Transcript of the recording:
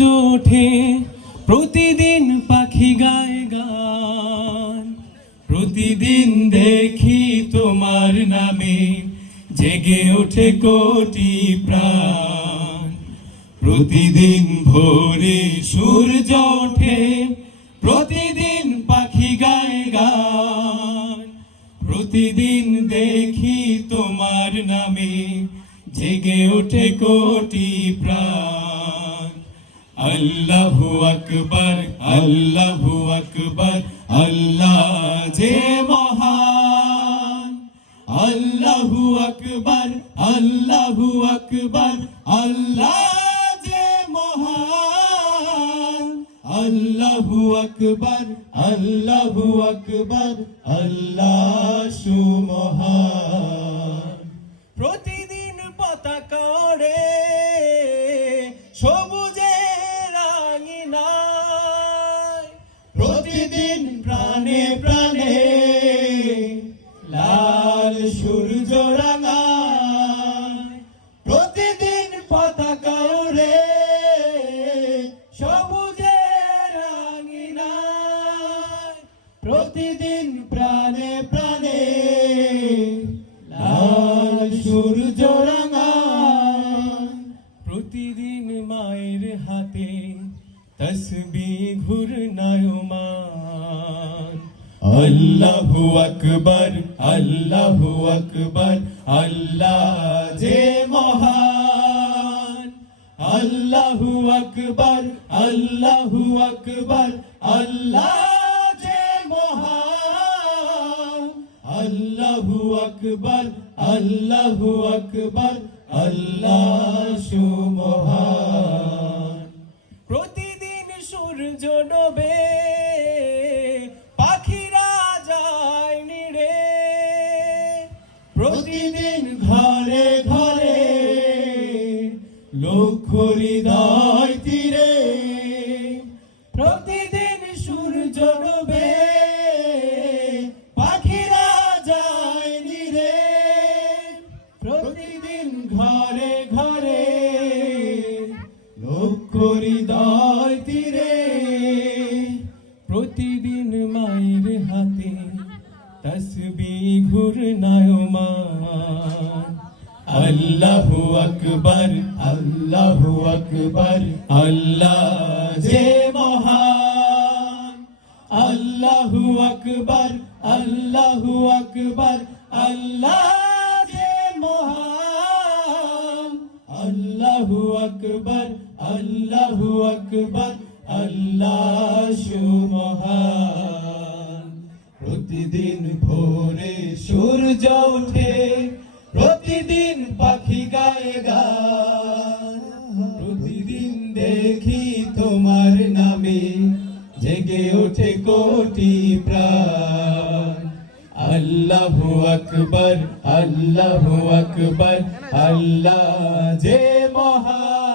সূর্য ওঠে প্রতিদিন পাখি গায় গান, প্রতিদিন দেখি তোমার নামে জেগে ওঠে কোটি প্রাণ। প্রতিদিন ভোরে সূর্য ওঠে প্রতিদিন পাখি গায় গান, প্রতিদিন দেখি তোমার নামে জেগে ওঠে কোটি প্রাণ। আল্লাহু আকবার, আল্লাহু আকবার, আল্লাহ যে মহান। আল্লাহু আকবার, আল্লাহু আকবার, আল্লাহ যে মহান। আল্লাহু আকবার, আল্লাহু আকবার, আল্লাহ সুমহান। প্রতিদিন পতাকা ওড়ে সবুজের আঙিনায়, প্রতিদিন প্রাণে প্রাণে লাল সূর্য রাঙায়। প্রতিদিন পতাকা ওড়ে সবুজের আঙিনায়, প্রতিদিন প্রাণে প্রাণে লাল সূর্য রাঙায়। প্রতিদিন মায়ের হাতে তসবিহ ঘূর্ণায়মান। আল্লাহু আকবার, আল্লাহু আকবার, আল্লাহ যে মহান। আল্লাহু আকবার, আল্লাহু আকবার, আল্লাহ যে মহান। আল্লাহু আকবার, আল্লাহু আকবার, আল্লাহ সুমহান। প্রতিদিন সূর্য ডোবে পাখিরা যায় নিড়ে, প্রতিদিন ঘরে ঘরে লক্ষ হৃদয় তীরে। প্রতিদিন সূর্য ডোবে পাখিরা যায় নিড়ে, প্রতিদিন ঘরে ঘরে লক্ষ হৃদয় তীরে। প্রতিদিন মায়ের হাতে তসবিহ ঘূর্ণায়মান। আল্লাহু আকবার, আল্লাহু আকবার, আল্লাহ যে মহান। আল্লাহু আকবার, আল্লাহু আকবার, আল্লাহ যে মহান। আল্লাহু আকবার, আল্লাহু আকবার, আল্লাহ সুমহান। প্রতিদিন ভোরে সূর্য ওঠে প্রতিদিন পাখি গায় গান, প্রতিদিন দেখি তোমার নামে জেগে ওঠে কোটি প্রাণ। আল্লাহু আকবার, আল্লাহু আকবার, আল্লাহ যে মহান।